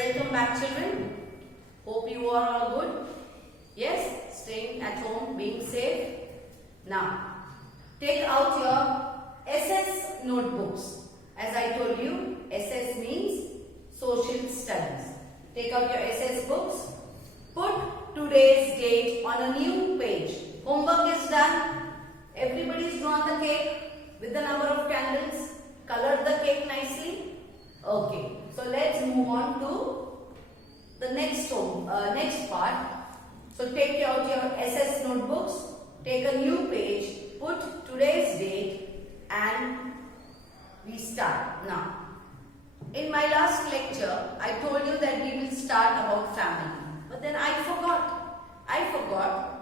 Welcome back, children. Hope you are all good. Yes, staying at home, being safe. Now, take out your SS notebooks. As I told you, SS means social studies. Take out your SS books. Put today's date on a new page. Homework is done. Everybody's drawn the cake with the number of candles. Colored the cake nicely. Okay, so let's move on to the next part. So take out your SS notebooks, take a new page, put today's date and we start now. In my last lecture, I told you that we will start about family. But then I forgot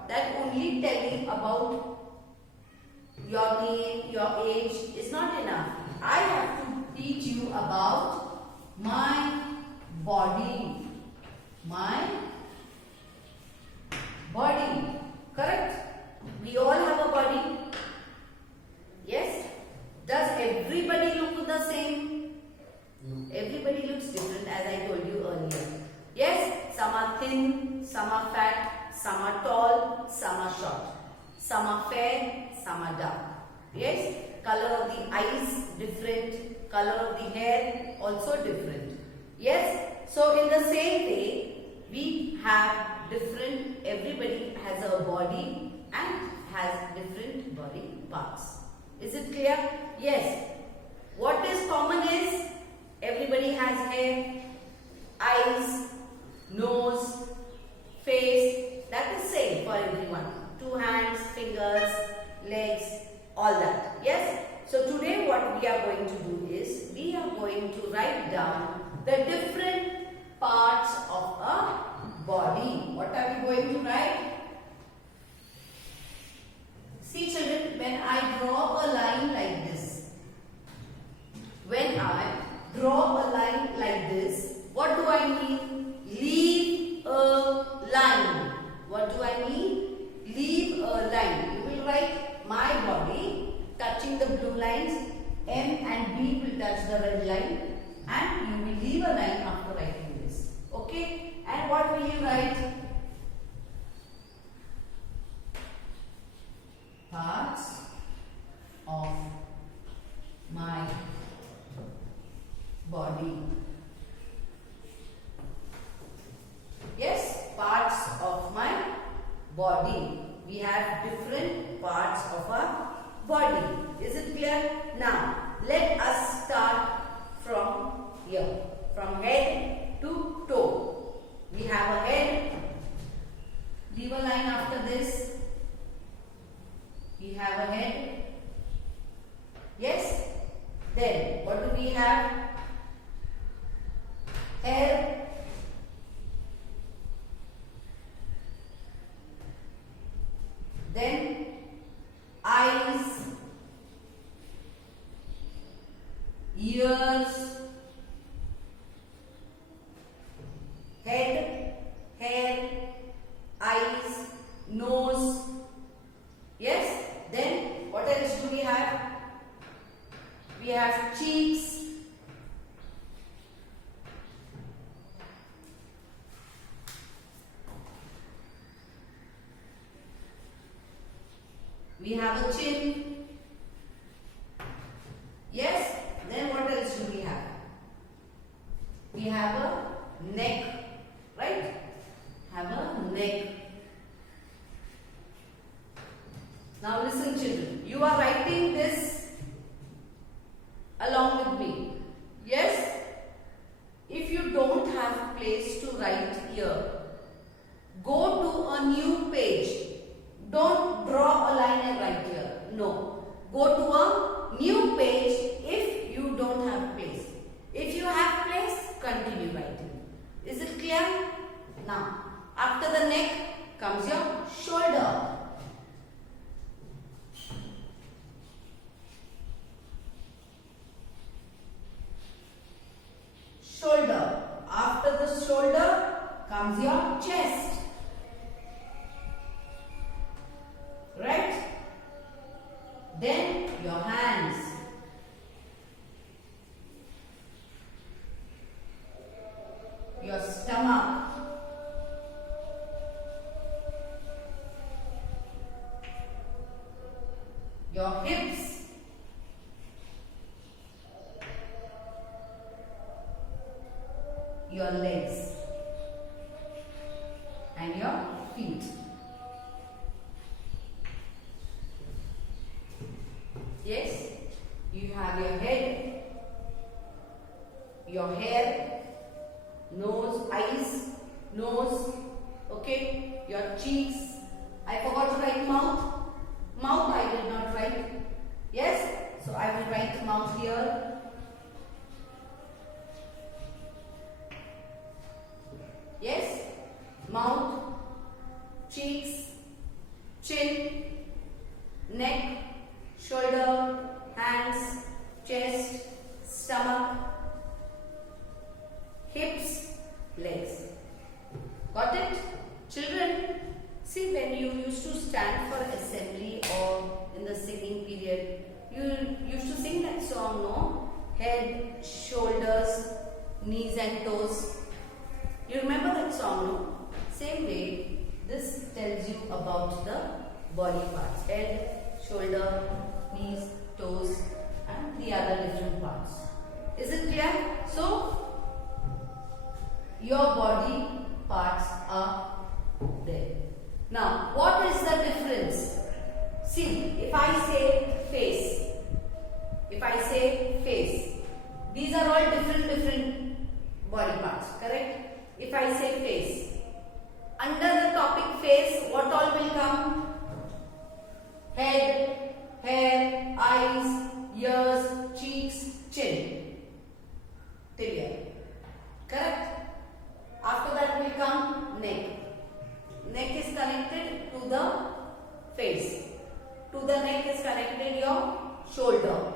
that only telling about your name, your age is not enough. I have to teach you about my body. My body. Correct? We all have a body. Yes? Does everybody look the same? No. Everybody looks different, as I told you earlier. Yes? Some are thin, some are fat, some are tall, some are short. Some are fair, some are dark. Yes? Color of the eyes different, color of the hair also different. Yes? So in the same way, we have different, everybody has a body and has different body parts. Is it clear? Yes. What is common is, everybody has hair, eyes, nose, face, that is same for everyone. 2 hands, fingers, legs, all that. Yes? So today what we are going to do is, we are going to write down the different parts of a body. What are we going to write? See children, when I draw a line like this, what do I mean? Leave a line. What do I mean? Leave a line. You will write my body touching the blue lines. M and B will touch the red line. And you will leave a line after writing this. Okay? And what will you write? Parts of my body. Yes, parts of my body. We have different parts of our body. Is it clear? Now, let us start from here. From head to toe. We have a head. Leave a line after this. We have a head. Yes? Then, what do we have? Hair. Then, eyes, ears, head, hair, eyes, nose. Yes? Then, what else do we have? We have cheeks. We have a chin. Yes? Then what else do we have? We have a neck. Right? Have a neck. Now listen children. You are writing this along with me. Yes? If you don't have place to write here, go to a new page. Don't draw a line and write here. No. Go to a new page if you don't have place. If you have place, continue writing. Is it clear? Now, after the neck comes your shoulder. Shoulder. After the shoulder comes your chest. Right? Then your hands. your your hips, your legs, and your feet. Yes, you have your head, your hair, nose, eyes, nose, okay, your cheeks. I forgot to write mouth. Mouth I did not write. Yes, so I will write mouth here. Yes, mouth, cheeks, chin, neck, shoulder, hands, chest, stomach, hips, legs. Got it? Children, see, when you used to stand for assembly or in the singing period, you used to sing that song, no? Head, shoulders, knees and toes. You remember that song, no? Same way, this tells you about the body parts. Head, shoulder, knees, toes, and the other different parts. Is it clear? So, your body parts are there. Now, what is the difference? See, if I say face, these are all different body parts, correct? If I say face, under the topic face, what all will come? Head, hair, eyes, ears, cheeks, chin. Till here. Correct? After that will come neck. Neck is connected to the face. To the neck is connected your shoulder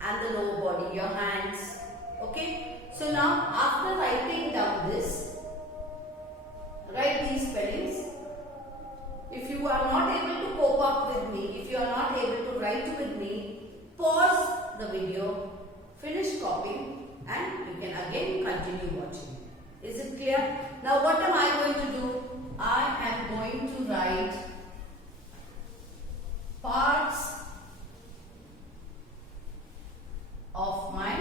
and the lower body, your hands. Okay? So now after writing down this, write these spellings. If you are not able to cope up with me, if you are not able to write with me, pause the video, finish copying, and you can again continue watching. Is it clear? Now what am I going to do? I am going to write parts of my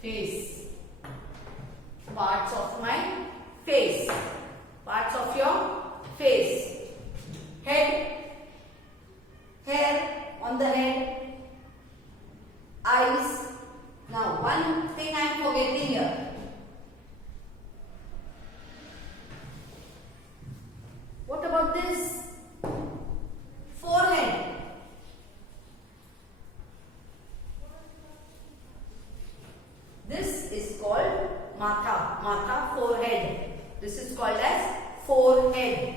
face. Parts of my face. Parts of your face. Head, hair on the head, eyes. Now one thing I am forgetting here. What about this? Forehead. This is called matha, forehead. This is called as forehead.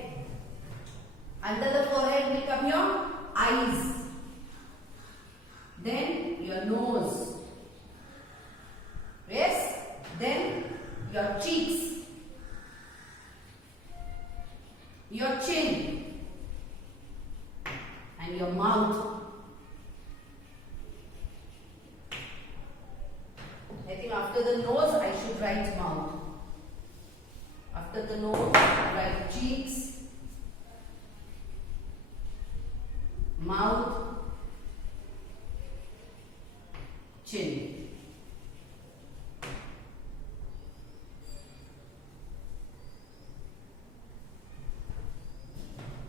Under the forehead will come your eyes. Then your nose. Yes. Then your cheeks. Your chin. And your mouth. I think after the nose I should write mouth. After the nose write cheeks, mouth, chin.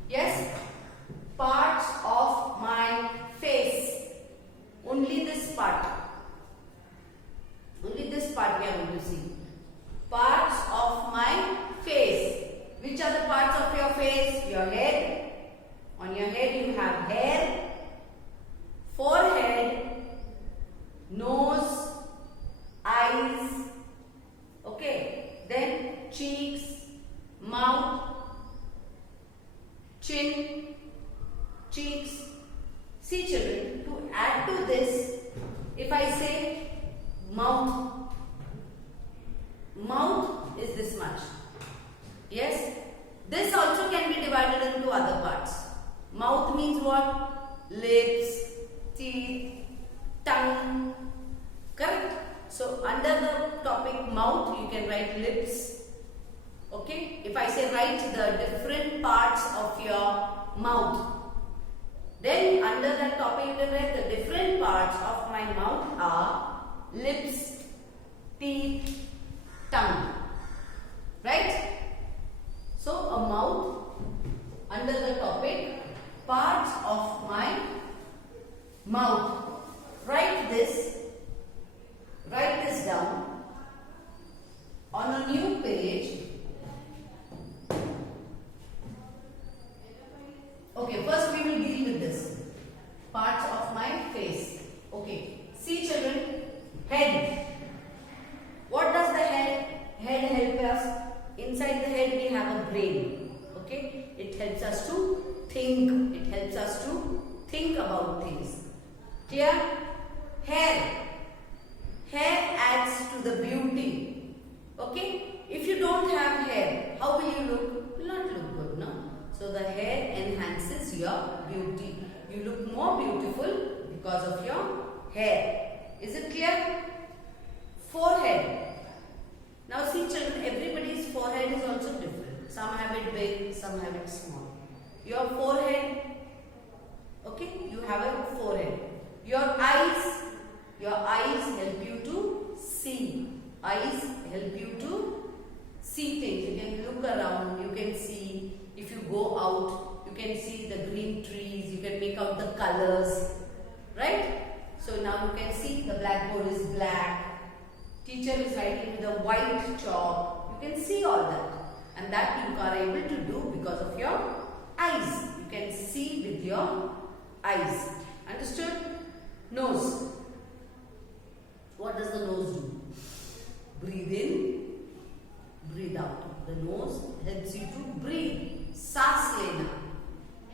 Yes, parts of my face. Only this part. Only this part we are going to see. Parts of my face. Which are the parts of your face? Your head. On your head you have hair, forehead, nose, eyes, okay. Then cheeks, mouth, chin, cheeks. See children, to add to this, if I say mouth, mouth is this much. Yes, this also can be divided into other parts. Mouth means what? Lips, teeth, tongue. Correct? So under the topic mouth, you can write lips. Okay? If I say write the different parts of your mouth, that topic you can write the different parts of my mouth are lips, teeth, tongue. Right? So a mouth under the topic parts of my mouth. Write this down on a new page. Okay, first we will deal with this. Parts of my face. Okay. See children, head. What does the head help us? Inside the head we have a brain. Okay. It helps us to think. It helps us to think about things. Clear? Hair. Hair adds to the beauty. Okay. If you don't have hair, how will you look? Will not look good, no? So the hair enhances your beauty. You look more beautiful because of your hair. Is it clear? Forehead. Now see children, everybody's forehead is also different. Some have it big, some have it small. Your forehead, okay, you have a forehead. Your eyes help you to see. Eyes help you to see things. You can look around, you can see. If you go out, you can see the green trees, you can make out the colors, right? So now you can see the blackboard is black. Teacher is writing with a white chalk. You can see all that. And that you are able to do because of your eyes. You can see with your eyes. Understood? Nose. What does the nose do? Breathe in, breathe out. The nose helps you to breathe. Saas lena.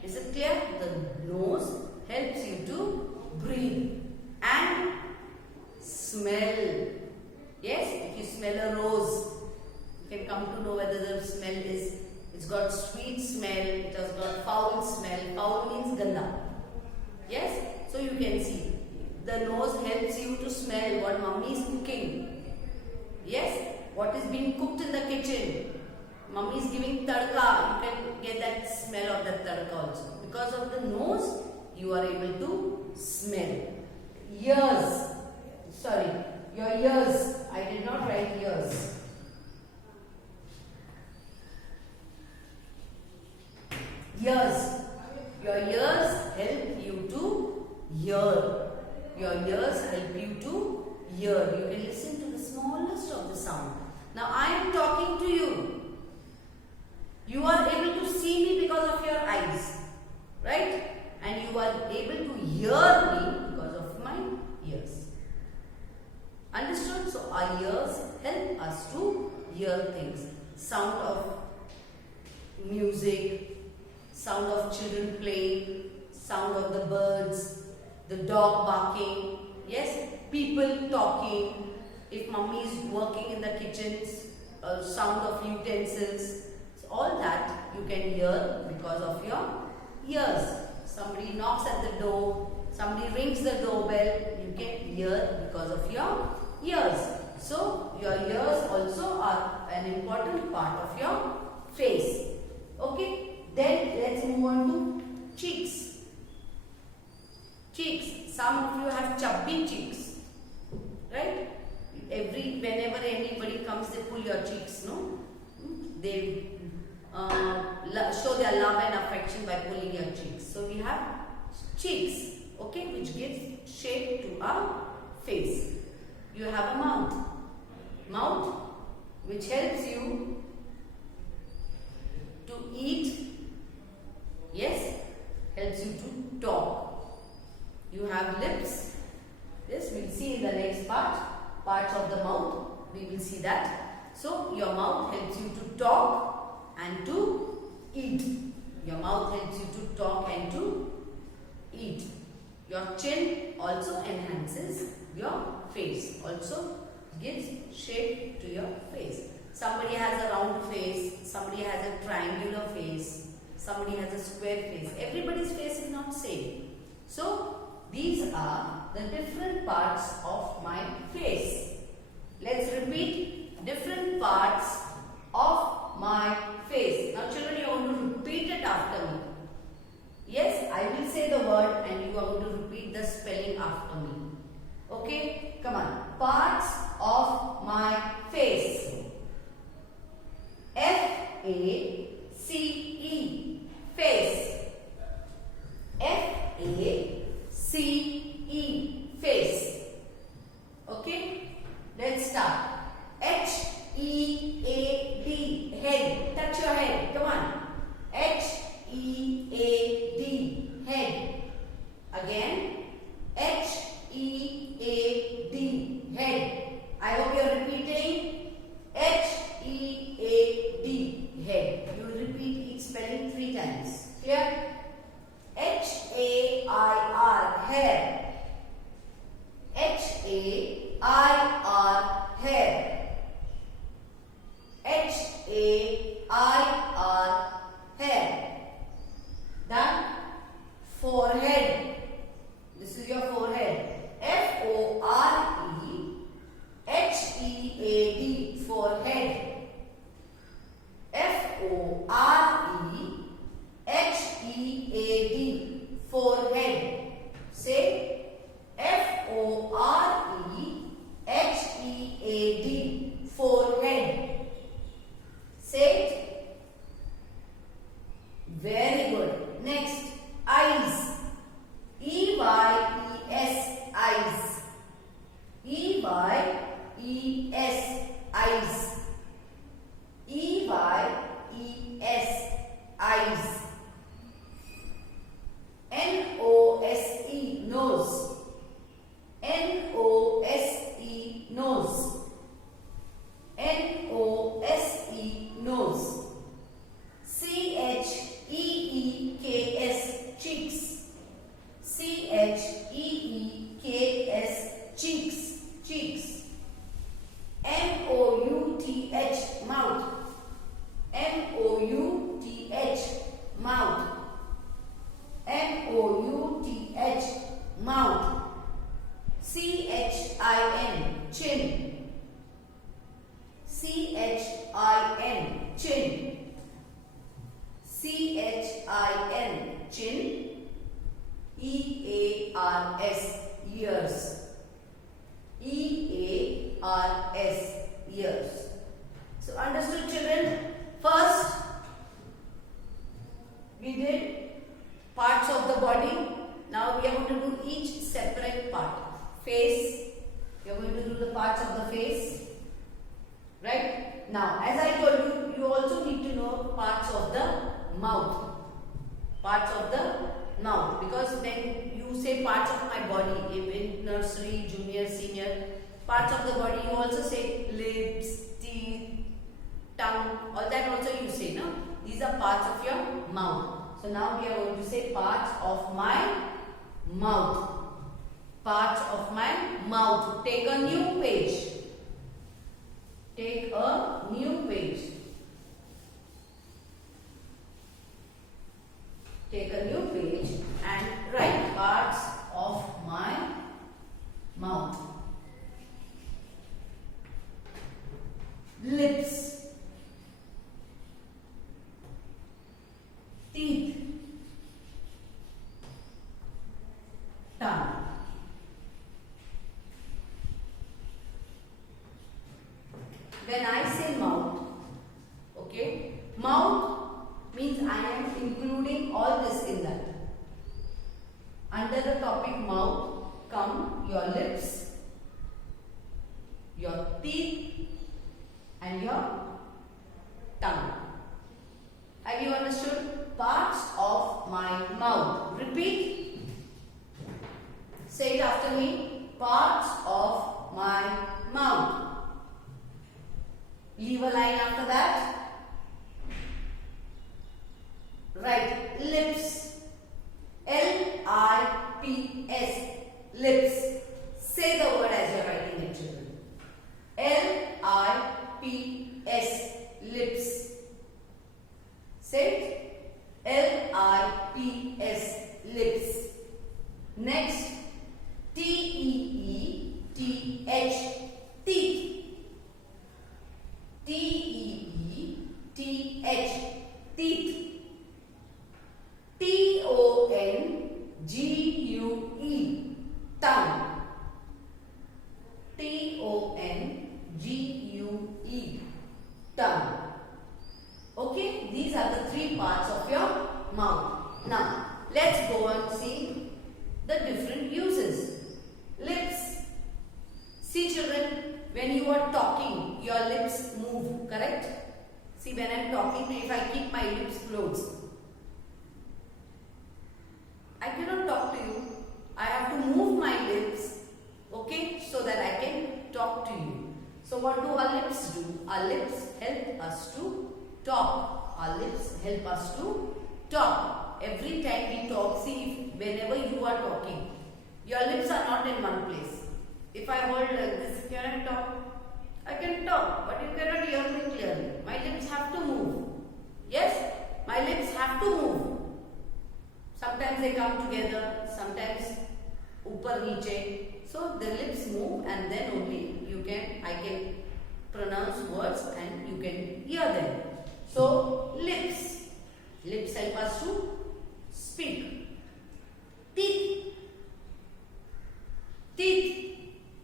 Is it clear? The nose helps you to breathe. And smell. Yes, if you smell a rose, you can come to know whether the smell is, it's got sweet smell, it has got foul smell. Foul means ganda. Yes, so you can see. The nose helps you to smell what mummy is cooking. Yes, what is being cooked in the kitchen. Mummy is giving tadka. You can get that smell of that tadka also. Because of the nose, you are able to smell. Ears. Sorry, your ears. I did not write ears. Ears. Your ears help you to hear. Your ears help you to hear. You can listen to the smallest of the sound. Now I am talking to you. You are able to see me because of your eyes. Right? And you are able to hear me because of my ears. Understood? So our ears help us to hear things. Sound of music, sound of children playing, sound of the birds, the dog barking, yes, people talking. If mummy is working in the kitchen, sound of utensils, so all that you can hear because of your ears. Somebody knocks at the door, somebody rings the doorbell, you can hear because of your ears. So your ears also are an important part of your face. Okay, then let's move on to cheeks. Cheeks. Some of you have chubby cheeks, right? Whenever anybody comes, they pull your cheeks, no? They show their love and affection by pulling your cheeks. So we have cheeks, okay, which gives shape to our face. You have a mouth. Mouth, which helps you to eat. Yes, helps you to talk. You have lips. This we'll see in the next parts of the mouth. We will see that. So your mouth helps you to talk and to eat. Your mouth helps you to talk and to eat. Your chin also enhances your face. Also gives shape to your face. Somebody has a round face. Somebody has a triangular face. Somebody has a square face. Everybody's face is not same. So these are the different parts of my face. Let's repeat different parts of my face. Now children, you want to repeat it after me. Yes, I will say the word and you are going to repeat the spelling after me. Okay? Come on. Parts of my face. F-A-C-E. Face. F-A-C-E. Face. Okay? Let's start. H-E-A-D. Head. Touch your head. Come on. H-E-A-D. Head. Again. H-E-A-D. Head. I hope you are repeating. H-E-A-D. Head. You will repeat each spelling 3 times. Clear? H-A-I-R. Hair. H-A-I-R. Hair. H-A-I-R. Hair. Done? Forehead. This is your forehead. F-O-R-E-H-E-A-D. Forehead. F-O-R-E-H-E-A-D. Forehead. Say F-O-R-E-H-E-A-D. Forehead. Say it. Very good. Next, eyes. E-Y-E-S. Eyes. E-Y-E-S. Eyes. E-Y-E-S. Eyes. N-O-S-E. Nose. N-O-S-E. Nose. N-O-S-E. Nose. C-H-E-E-K-S. Cheeks. C-H-E-E-K-S. Cheeks. Cheeks. M-O-U-T-H. Mouth. M-O-U-T-H. Mouth. M-O-U-T-H. Mouth. C-H-I-N. Chin. C-H-I-N. Chin. C-H-I-N. Chin. E-A-R-S. Ears. E-A-R-S. Ears. So understood, children? First, we did parts of the body. Now we are going to do each separate part. Face. We are going to do the parts of the face. Right? Now, as I told you, you also need to know parts of the mouth. Parts of the mouth. Because when you say parts of my body, in nursery, junior, senior, parts of the body, you also say lips, teeth, tongue, all that also you say, no? These are parts of your mouth. So now we are going to say parts of my mouth. Parts of my mouth. Take a new page. Take a new page. Take a new page and write parts of my mouth. Lips. Teeth. Tongue. When I say mouth, okay, mouth means I am including all this in that. Under the topic mouth come your lips, your teeth and your tongue. Have you understood? Parts of my mouth. Repeat. Say it after me. Parts of my mouth. Leave a line after that. Write lips. L-I-P-S. Lips. Say the word as you are writing it, children. L-I-P-S. Lips. Say it. L-I-P-S. Lips. Next. T-E-E-T-H. Teeth. T-E-E-T-H. Teeth. T-O-N-G-U Tongue. Tongue. Tongue. Okay, these are the three parts of your mouth. Now, let's go and see the different uses. Lips. See children, when you are talking, your lips move, correct? See, when I am talking, if I keep my lips closed, I cannot talk to you. I have to move my lips, okay, so that I can talk to you. So what do our lips do? Our lips help us to talk. Our lips help us to talk. Every time we talk, see, whenever you are talking, your lips are not in one place. If I hold like this, can I talk? I can talk, but you cannot hear me clearly. My lips have to move. Yes, my lips have to move. Sometimes they come together, sometimes upar niche. So the lips move, and then only I can pronounce words and you can hear them. So lips help us to speak.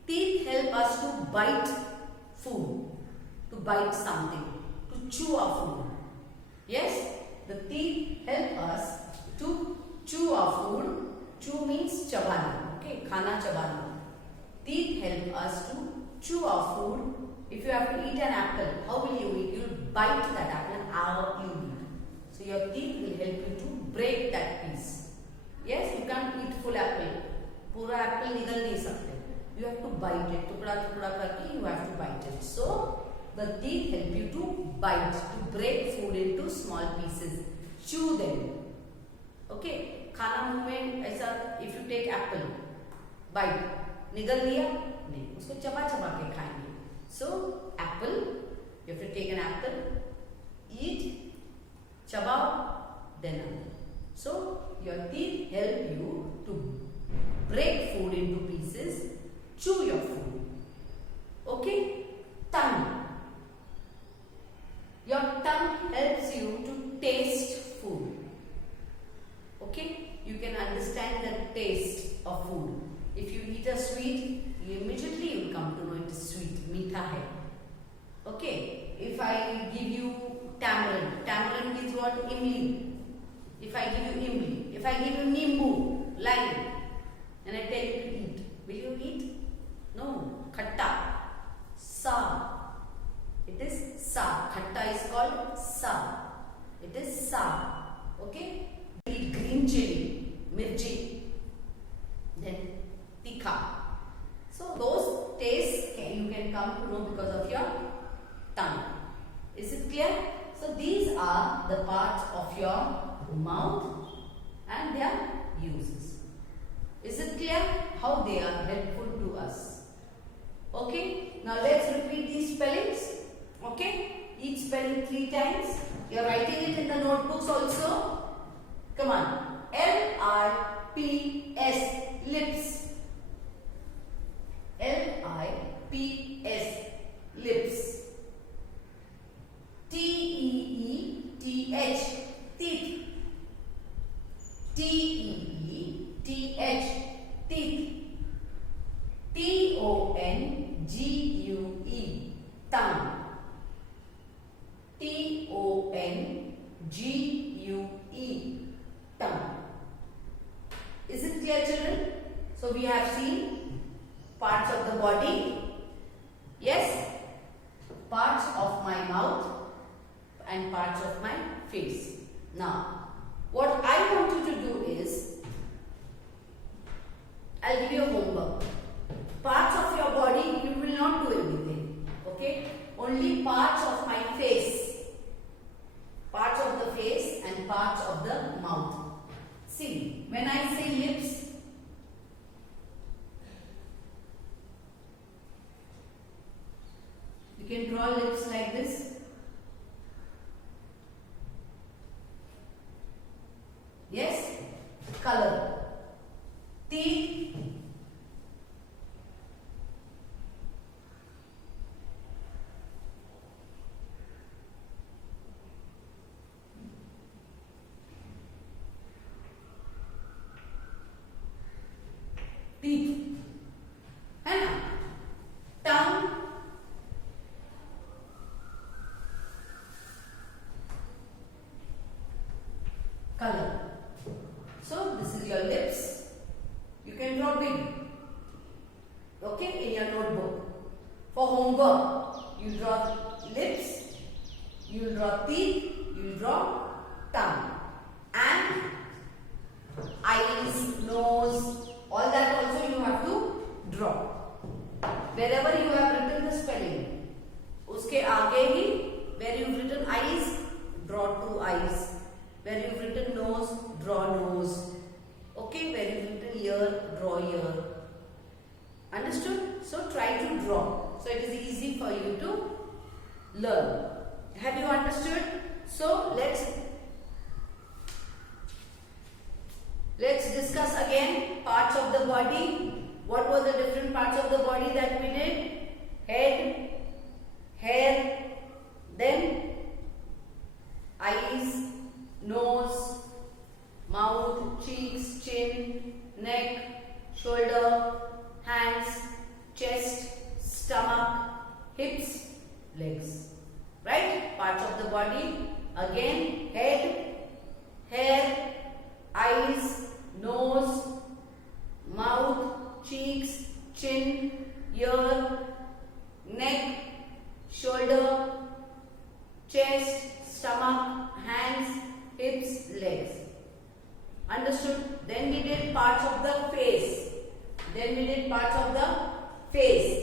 Teeth help us to bite food, to bite something, to chew our food. Yes, the teeth help us to chew our food. Chew means chabana. Okay, khana chabana. Teeth help us to chew our food. If you have to eat an apple, how will you eat? You will bite that apple and how you eat. So your teeth will help you to break that piece. Yes, you can't eat full apple. Pura apple निगल नहीं सकते. You have to bite it. टुकड़ा टुकड़ा करके you have to bite it. So the teeth help you to bite, to break food into small pieces. Chew them. Okay. खाना मुंह में ऐसा, if you take apple, bite, निगल लिया नहीं, उसको चबा चबा के खाएंगे. So apple, you have to take an apple, eat, चबाओ, then apple. So your teeth help you to break food into pieces, chew your food. Okay? Tongue. Your tongue helps you to taste food. Okay? You can understand the taste of food. If you eat a sweet, immediately you come to know it is sweet. Meetha hai. Okay? If I give you tamarind means what? Imli. If I give you imli, if I give you nimbu, lime, and I tell you to eat, will you eat? No. Khatta. Sa. It is sa. Khatta is called sa. It is sa. Okay? Eat green chili, mirchi, then tikha. So those tastes you can come to know because of your tongue. Is it clear? So these are the parts of your mouth and their uses. Is it clear how they are helpful to us? Okay. Now let's repeat these spellings. Okay. Each spelling 3 times. You are writing it in the notebooks also. Come on. L-I-P-S. Lips. L-I-P-S. Lips. T-E-E-T-H. Teeth. T-E-E-T-H. Teeth. T-O-N-G-U-E. Tongue. T-O-N-G-U-E. Tongue. Is it clear, children? So we have seen parts of the body. Yes? Parts of my mouth and parts of my face. Now, what I want you to do is, I'll give you a homework. Parts of your body, you will not do anything. Okay? Only parts of my face. Parts of the face and parts of the mouth. See, when I say lips, you can draw lips like this. Yes? Color. Teeth. can draw big. Okay, in your notebook. For homework, you draw lips, you will draw teeth, you will draw tongue, and eyes, nose, all that also you have to draw. Wherever you have written the spelling, uske aage hi, where you've written eyes, draw 2 eyes. Where you've written nose, draw nose. Okay, where you've written ear, draw ear. Understood? So try to draw. So it is easy for you to learn. Have you understood? So let's discuss again parts of the body. What were the different parts of the body that we did? Head, hair, then eyes, nose, mouth, cheeks, chin, neck, shoulder, hands, chest, stomach, hips, legs. Right? Parts of the body. Again, head, hair, eyes, nose, mouth, cheeks, chin, ear, neck, shoulder, chest, stomach, hands, hips, legs. Understood? Then we did parts of the face.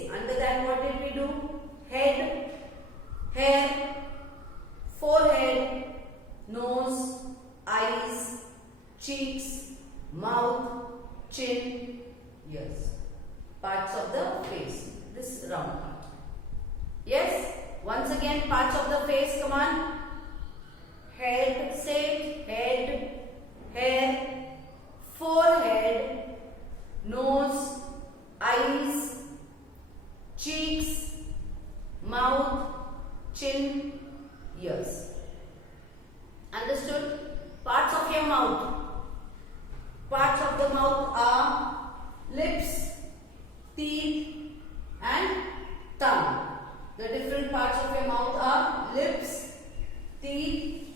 Under that, what did we do? Head, hair, forehead, nose, eyes, cheeks, mouth, chin, ears. Parts of the face. This round part. Yes? Once again, parts of the face. Come on. Head, say head, hair, forehead, nose, eyes, cheeks, mouth, chin, ears. Understood? Parts of your mouth. Parts of the mouth are lips, teeth, and tongue. The different parts of your mouth are lips, teeth,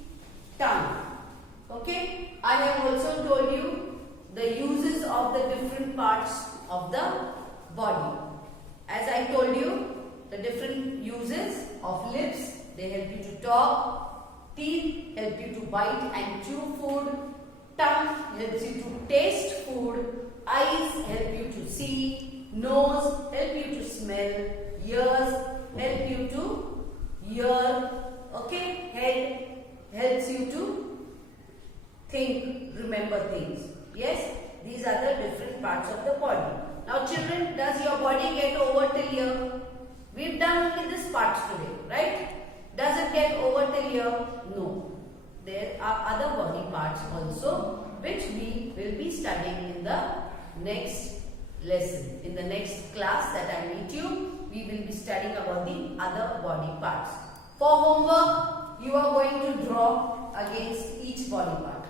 tongue. Okay? I have also told you the uses of the different parts of the body. As I told you, the different uses of lips, they help you to talk. Teeth help you to bite and chew food. Tongue helps you to taste food. Eyes help you to see. Nose help you to smell. Ears help you to hear. Okay? Head helps you to think, remember things. Yes? These are the different parts of the body. Now children, does your body get over till here? We've done only this part today, right? Does it get over till here? No. There are other body parts also which we will be studying in the next lesson. In the next class that I meet you, we will be studying about the other body parts. For homework, you are going to draw against each body part.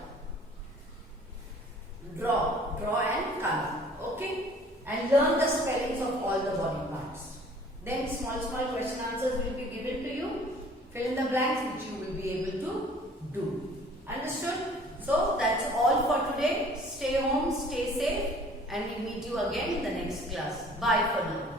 Draw and color. Okay? And learn the spellings of all the body parts. Then small question answers will be given to you. Fill in the blanks which you will be able to do. Understood? So that's all for today. Stay home, stay safe, and we meet you again in the next class. Bye for now.